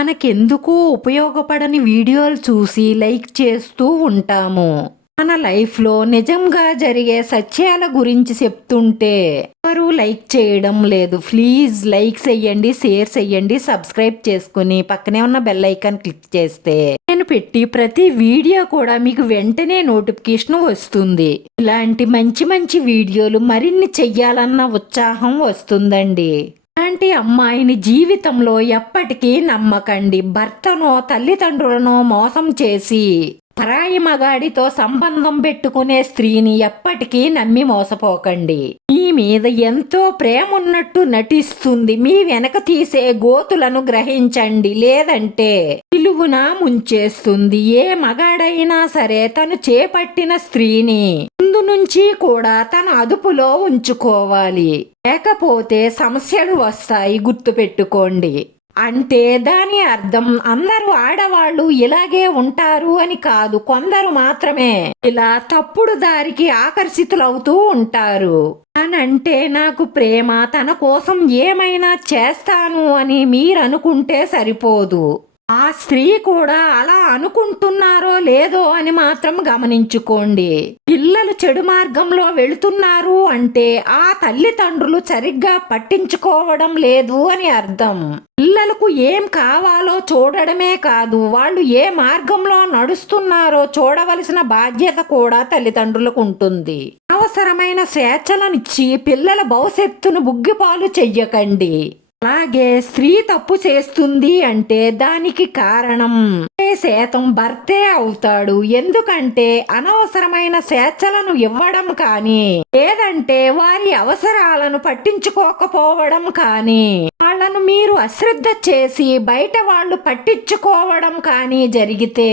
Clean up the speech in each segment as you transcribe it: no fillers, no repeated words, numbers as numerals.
మనకెందుకు ఉపయోగపడని వీడియోలు చూసి లైక్ చేస్తూ ఉంటాము. మన లైఫ్‌లో నిజంగా జరిగే సత్యాల గురించి చెప్తుంటే ఎవరు లైక్ చేయడం లేదు. ప్లీజ్ లైక్ చెయ్యండి, షేర్ చెయ్యండి, సబ్స్క్రైబ్ చేసుకొని పక్కనే ఉన్న బెల్ ఐకాన్ క్లిక్ చేస్తే నేను పెట్టి ప్రతి వీడియో కూడా మీకు వెంటనే నోటిఫికేషన్ వస్తుంది. ఇలాంటి మంచి మంచి వీడియోలు మరిన్ని చెయ్యాలన్న ఉత్సాహం వస్తుందండి. అలాంటి అమ్మాయిని జీవితంలో ఎప్పటికీ నమ్మకండి. భర్తనో తల్లిదండ్రులనో మోసం చేసి పరాయి మగాడితో సంబంధం పెట్టుకునే స్త్రీని ఎప్పటికీ నమ్మి మోసపోకండి. మీ మీద ఎంతో ప్రేమ ఉన్నట్టు నటిస్తుంది. మీ వెనక తీసే గోతులను గ్రహించండి, లేదంటే విలువున ముంచేస్తుంది. ఏ మగాడైనా సరే తను చేపట్టిన స్త్రీని ముందు నుంచి కూడా తన అదుపులో ఉంచుకోవాలి, లేకపోతే సమస్యలు వస్తాయి. గుర్తుపెట్టుకోండి. అంటే దాని అర్థం అందరూ ఆడవాళ్ళు ఇలాగే ఉంటారు అని కాదు. కొందరు మాత్రమే ఇలా తప్పుడు దారికి ఆకర్షితులవుతూ ఉంటారు. అనంటే నాకు ప్రేమ, తన కోసం ఏమైనా చేస్తాను అని మీరనుకుంటే సరిపోదు. ఆ స్త్రీ కూడా అలా అనుకుంటున్నారో లేదో అని మాత్రం గమనించుకోండి. పిల్లలు చెడు మార్గంలో వెళుతున్నారు అంటే ఆ తల్లిదండ్రులు సరిగ్గా పట్టించుకోవడం లేదు అని అర్థం. పిల్లలకు ఏం కావాలో చూడడమే కాదు, వాళ్ళు ఏ మార్గంలో నడుస్తున్నారో చూడవలసిన బాధ్యత కూడా తల్లిదండ్రులకు ఉంటుంది. అవసరమైన స్వేచ్ఛలనిచ్చి పిల్లల భవిష్యత్తును బుగ్గిపాలు చెయ్యకండి. అలాగే స్త్రీ తప్పు చేస్తుంది అంటే దానికి కారణం శాతం భర్తే అవుతాడు. ఎందుకంటే అనవసరమైన స్వేచ్ఛలను ఇవ్వడం కానీ, లేదంటే వారి అవసరాలను పట్టించుకోకపోవడం కానీ, వాళ్లను మీరు అశ్రద్ధ చేసి బయట వాళ్ళు పట్టించుకోవడం కానీ జరిగితే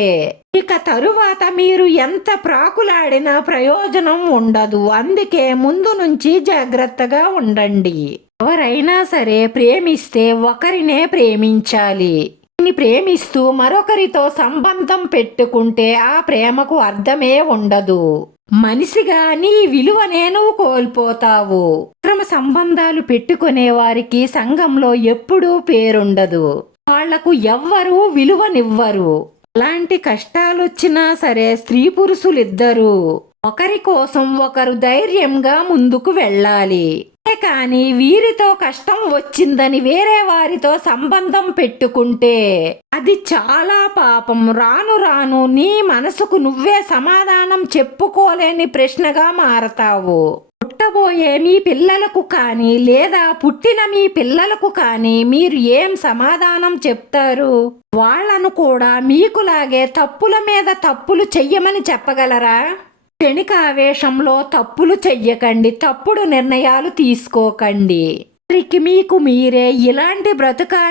ఇక తరువాత మీరు ఎంత ప్రాకులాడినా ప్రయోజనం ఉండదు. అందుకే ముందు నుంచి జాగ్రత్తగా ఉండండి. ఎవరైనా సరే ప్రేమిస్తే ఒకరినే ప్రేమించాలి. ప్రేమిస్తూ మరొకరితో సంబంధం పెట్టుకుంటే ఆ ప్రేమకు అర్థమే ఉండదు. మనిషిగా నీ విలువనే నువ్వు కోల్పోతావు. అక్రమ సంబంధాలు పెట్టుకునే వారికి సంఘంలో ఎప్పుడూ పేరుండదు. వాళ్లకు ఎవ్వరూ విలువనివ్వరు. అలాంటి కష్టాలొచ్చినా సరే స్త్రీ పురుషులిద్దరూ ఒకరి కోసం ఒకరు ధైర్యంగా ముందుకు వెళ్ళాలి. కానీ వీరితో కష్టం వచ్చిందని వేరే వారితో సంబంధం పెట్టుకుంటే అది చాలా పాపం. రాను రాను నీ మనసుకు నువ్వే సమాధానం చెప్పుకోలేని ప్రశ్నగా మారతావు. పుట్టబోయే మీ పిల్లలకు కానీ, లేదా పుట్టిన మీ పిల్లలకు కానీ మీరు ఏం సమాధానం చెప్తారు? వాళ్లను కూడా మీకులాగే తప్పుల మీద తప్పులు చెయ్యమని చెప్పగలరా? క్షణికావేశంలో తప్పులు చెయ్యకండి, తప్పుడు నిర్ణయాలు తీసుకోకండి. మీకు మీరే ఇలాంటి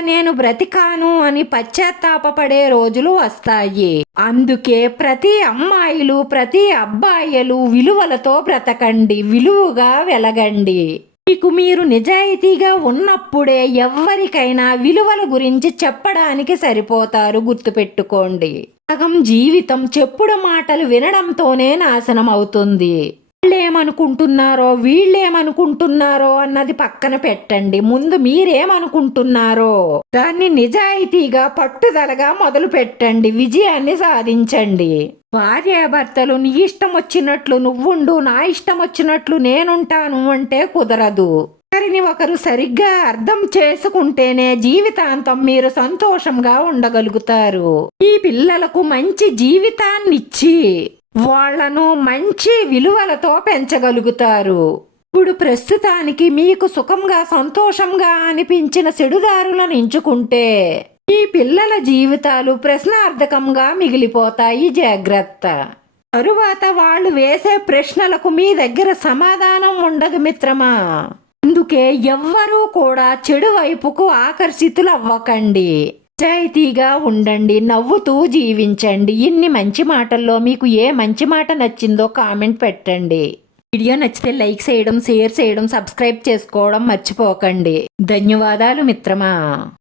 నేను బ్రతికాను అని పశ్చాత్తాపపడే రోజులు వస్తాయి. అందుకే ప్రతి అమ్మాయిలు, ప్రతి అబ్బాయిలు విలువలతో బ్రతకండి, విలువగా వెలగండి. మీకు మీరు నిజాయితీగా ఉన్నప్పుడే ఎవ్వరికైనా విలువల గురించి చెప్పడానికి సరిపోతారు. గుర్తుపెట్టుకోండి. సగం జీవితం చెప్పుడు మాటలు వినడంతోనే నాశనం అవుతుంది. వాళ్ళేమనుకుంటున్నారో వీళ్ళేమనుకుంటున్నారో అన్నది పక్కన పెట్టండి. ముందు మీరేమనుకుంటున్నారో దాన్ని నిజాయితీగా పట్టుదలగా మొదలు పెట్టండి. విజయాన్ని సాధించండి. భార్యాభర్తలు నీ ఇష్టం వచ్చినట్లు నువ్వుండు, నా ఇష్టం వచ్చినట్లు నేనుంటాను అంటే కుదరదు. ఒకరిని ఒకరు సరిగ్గా అర్థం చేసుకుంటేనే జీవితాంతం మీరు సంతోషంగా ఉండగలుగుతారు. ఈ పిల్లలకు మంచి జీవితాన్నిచ్చి వాళ్లను మంచి విలువలతో పెంచగలుగుతారు. ఇప్పుడు ప్రస్తుతానికి మీకు సుఖంగా సంతోషంగా అనిపించిన చెడుదారులను ఎంచుకుంటే ఈ పిల్లల జీవితాలు ప్రశ్నార్థకంగా మిగిలిపోతాయి. జాగ్రత్త. తరువాత వాళ్ళు వేసే ప్రశ్నలకు మీ దగ్గర సమాధానం ఉండదు మిత్రమా. అందుకే ఎవ్వరూ కూడా చెడు వైపుకు ఆకర్షితులు అవ్వకండి. నిజాయితీగా ఉండండి, నవ్వుతూ జీవించండి. ఇన్ని మంచి మాటల్లో మీకు ఏ మంచి మాట నచ్చిందో కామెంట్ పెట్టండి. వీడియో నచ్చితే లైక్ చేయడం, షేర్ చేయడం, సబ్స్క్రైబ్ చేసుకోవడం మర్చిపోకండి. ధన్యవాదాలు మిత్రమా.